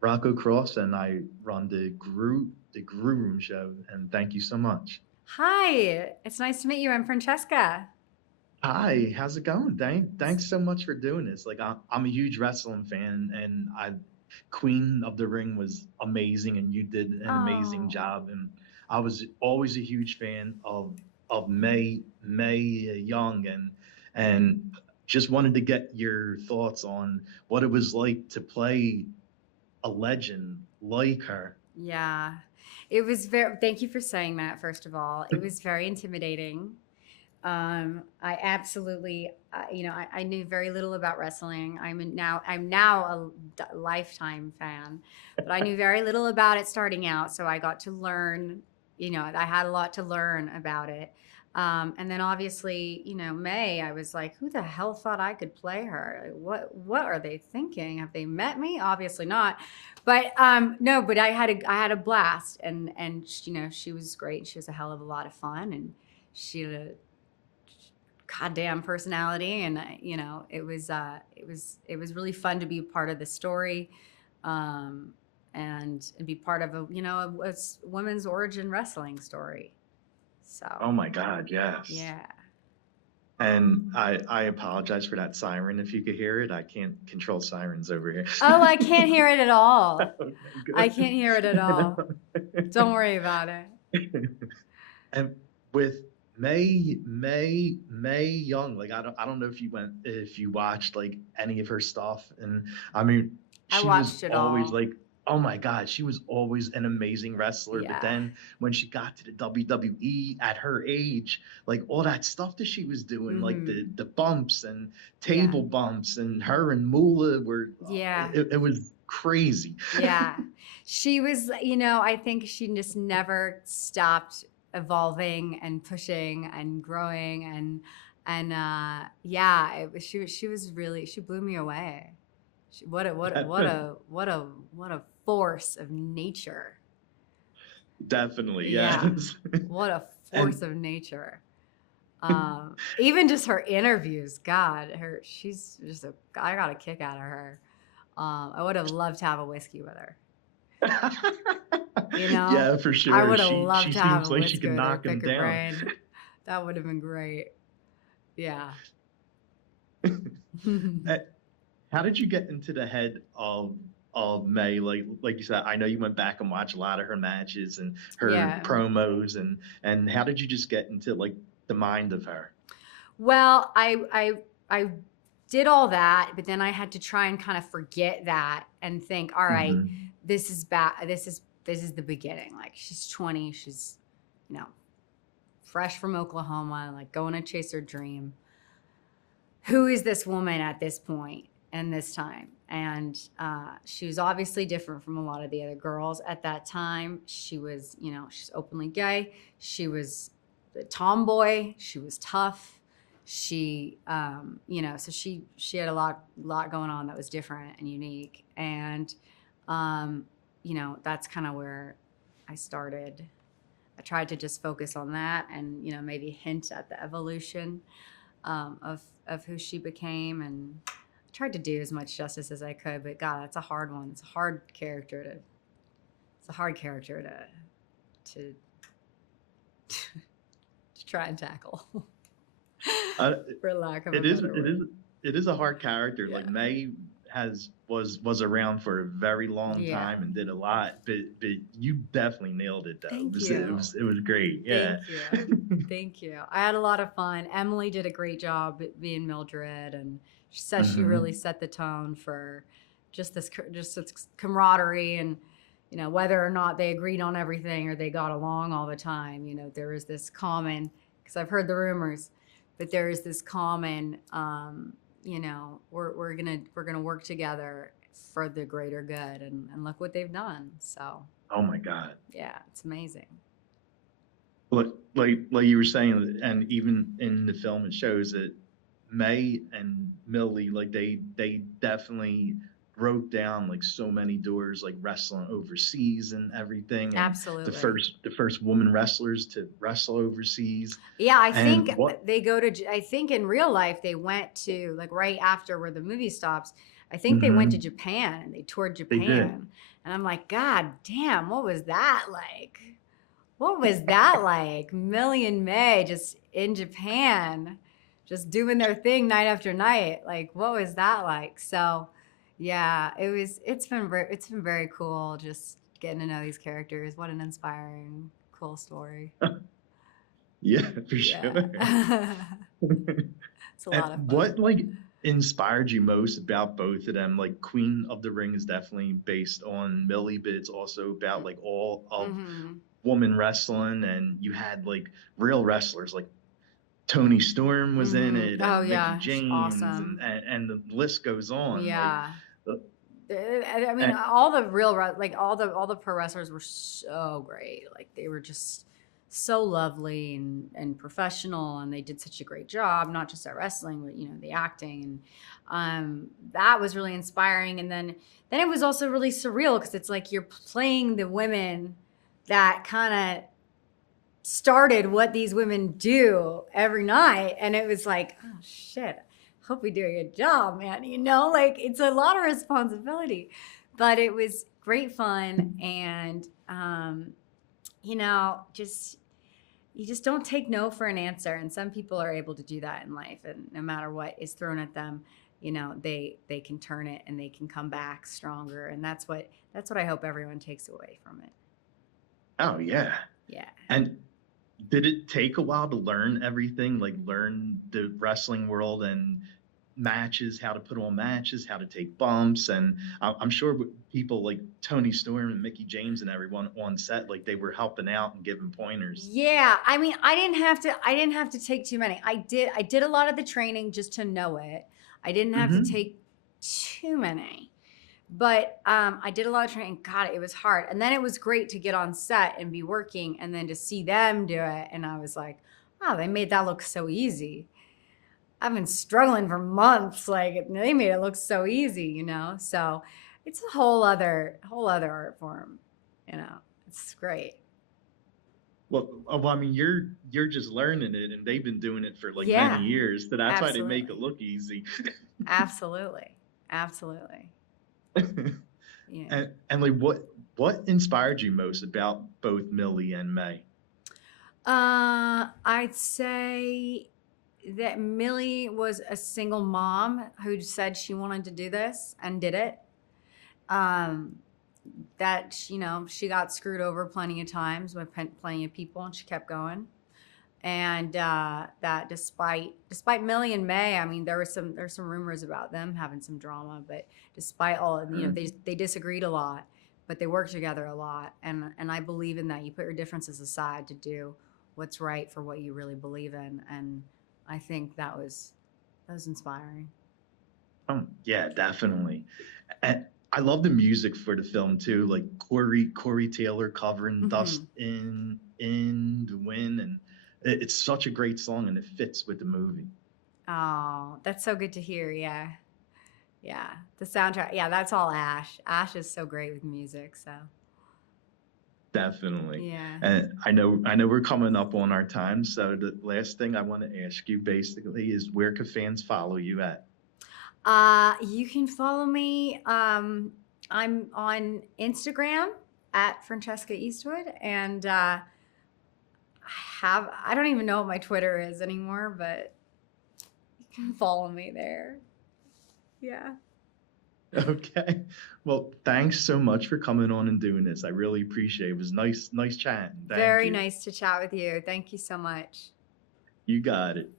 Rocco Cross, and I run the Grue Room Show. And thank you so much. Hi, it's nice to meet you. I'm Francesca. Hi, how's it going? Thanks so much for doing this. Like I'm a huge wrestling fan, and I Queen of the Ring was amazing, and you did an amazing Oh, job. And I was always a huge fan of Mae Young, and just wanted to get your thoughts on what it was like to play a legend like her. yeah. It was very, thank you for saying that, first of all. It was very intimidating. I absolutely, I knew very little about wrestling. I'm now a lifetime fan, but I knew very little about it starting out. So I got to learn, I had a lot to learn about it. And then obviously, May, I was like, who the hell thought I could play her? Like, what are they thinking? Have they met me? Obviously not. But no, but I had a blast, and she was great. She was a hell of a lot of fun, and she had a goddamn personality, and it was really fun to be part of the story, um, and be part of a women's origin wrestling story. So Oh my God, yes. yeah. And I apologize for that siren. If you could hear it, I can't control sirens over here. Oh, I can't hear it at all. Okay, I good. can't hear it at all. Don't worry about it. And with May Young, like I don't know if you watched like any of her stuff, and I mean I she was watched it always all. like, oh my God, she was always an amazing wrestler. But Yeah. then when she got to the WWE at her age, like all that stuff that she was doing, like Mm-hmm. the bumps and Yeah. table bumps, and her and Moolah were, Yeah. it was crazy. Yeah. She was, I think she just never stopped evolving and pushing and growing, and yeah, she was really, she blew me away. What a force of nature. Definitely, Yeah. yes. What a force And of nature. Even just her interviews, God, she's just I got a kick out of her. I would have loved to have a whiskey with her. You know, yeah, for I sure. would have She loved to have seems a like she whiskey can with her, knock him pick her down. brain. That would have been great. Yeah. Uh, How did you get into the head of May? Like you said, I know you went back and watched a lot of her matches and her Yeah. promos, and how did you just get into like the mind of her? Well, I did all that, but then I had to try and kind of forget that and think, all right, Hmm. this is bad. This is the beginning. Like, she's 20, she's, you know, fresh from Oklahoma, like going to chase her dream. Who is this woman at this point and this time? And she was obviously different from a lot of the other girls at that time. She was, she's openly gay. She was a tomboy. She was tough. She, so she had a lot going on that was different and unique. And, that's kind of where I started. I tried to just focus on that, and maybe hint at the evolution, of who she became, and I tried to do as much justice as I could. But God, that's a hard one. It's a hard character to to try and tackle, Uh, for lack of a it is better it word. is it is a hard character. Yeah, Like May was around for a very long yeah. time and did a lot, but you definitely nailed it though. Thank you. It was great. Yeah. Thank you. Thank you. I had a lot of fun. Emily did a great job being Mildred, and she says she really Hmm. set the tone for just this camaraderie, and whether or not they agreed on everything or they got along all the time. There is this common, because I've heard the rumors, but there is this common, we're gonna work together for the greater good, and look what they've done. So Oh my God. yeah, it's amazing. Like you were saying, and even in the film, it shows that May and Millie, like they definitely broke down like so many doors, like wrestling overseas and everything, and Absolutely. the first woman wrestlers to wrestle overseas, Yeah, I and think what? they go to, I think in real life, they went to, like, right after where the movie stops. I think they went to Hmm. Japan and they toured They did. Japan. And I'm like, God damn, what was that like? What was that like? Millie and May just in Japan, just doing their thing night after night. Like, what was that like? So, yeah, it's been very cool just getting to know these characters. What an inspiring, cool story. Yeah, for sure. Yeah. It's a And lot of fun. what like inspired you most about both of them? Like Queen of the Ring is definitely based on Millie, but it's also about like all of Hmm. woman wrestling, and you had like real wrestlers like Tony Storm was in Hmm. it, Oh and Mickey yeah, James, awesome. and the list goes on. Like, Yeah. uh, I mean, and, all the real like all the pro wrestlers were so great. Like they were just so lovely and professional, and they did such a great job, not just at wrestling, but the acting, and that was really inspiring. And then it was also really surreal because it's like you're playing the women that kind of started what these women do every night, and it was like, oh shit, hope we do a good job, man. Like it's a lot of responsibility, but it was great fun. And just you just don't take no for an answer, and some people are able to do that in life, and no matter what is thrown at them, they can turn it and they can come back stronger, and that's what I hope everyone takes away from it. oh yeah. Yeah. And did it take a while to learn everything? Like learn the wrestling world and matches, how to put on matches, how to take bumps, and I'm sure with people like Tony Storm and Mickey James and everyone on set, like they were helping out and giving pointers. Yeah, I mean, I didn't have to take too many. I did a lot of the training just to know it. I didn't have to Hmm. take too many. But I did a lot of training. God, it was hard. And then it was great to get on set and be working and then to see them do it. And I was like, wow, they made that look so easy. I've been struggling for months. Like they made it look so easy. So it's a whole other art form. It's great. Well, I mean, you're just learning it, and they've been doing it for like many Yeah, years, so that's why they make it absolutely. look easy. Absolutely. Absolutely. Yeah. And like, what inspired you most about both Millie and May? I'd say that Millie was a single mom who said she wanted to do this and did it. Um, that she got screwed over plenty of times by plenty of people, and she kept going. And that despite Millie and May, I mean, there's some rumors about them having some drama, but despite all, Mm. they disagreed a lot, but they worked together a lot, and I believe in that. You put your differences aside to do what's right for what you really believe in, and I think that was inspiring. Yeah, definitely. And I love the music for the film too, like Corey Taylor covering Hmm. "Dust in the Wind," and it's such a great song, and it fits with the movie. Oh, that's so good to hear. Yeah, yeah. The soundtrack. Yeah, that's all Ash. Ash is so great with music. So Definitely. yeah. And I know we're coming up on our time, so the last thing I want to ask you basically is where can fans follow you at? You can follow me. I'm on Instagram at Francesca Eastwood, and I don't even know what my Twitter is anymore, but you can follow me there. Yeah. Okay. Well, thanks so much for coming on and doing this. I really appreciate it. It was nice chatting. Thank Very you. nice to chat with you. Thank you so much. You got it.